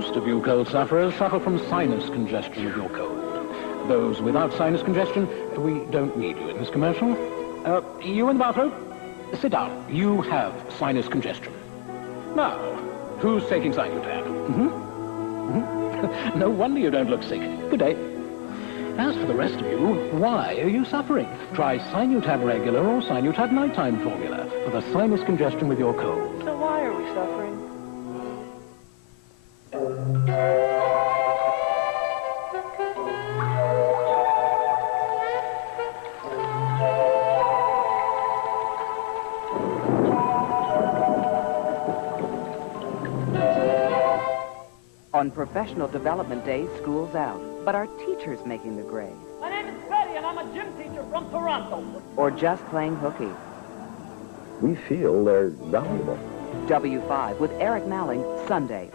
Most of you cold sufferers suffer from sinus congestion with your cold. Those without sinus congestion, we don't need you in this commercial. You in the bathrobe? Sit down. You have sinus congestion. Now, who's taking Sinutab? No wonder you don't look sick. Good day. As for the rest of you, why are you suffering? Try Sinutab Regular or Sinutab Nighttime Formula for the sinus congestion with your cold. So why are we suffering? On Professional Development Day, school's out, but are teachers making the grade? My name is Betty, and I'm a gym teacher from Toronto. Or just playing hooky? We feel they're valuable. W5 with Eric Malling, Sunday.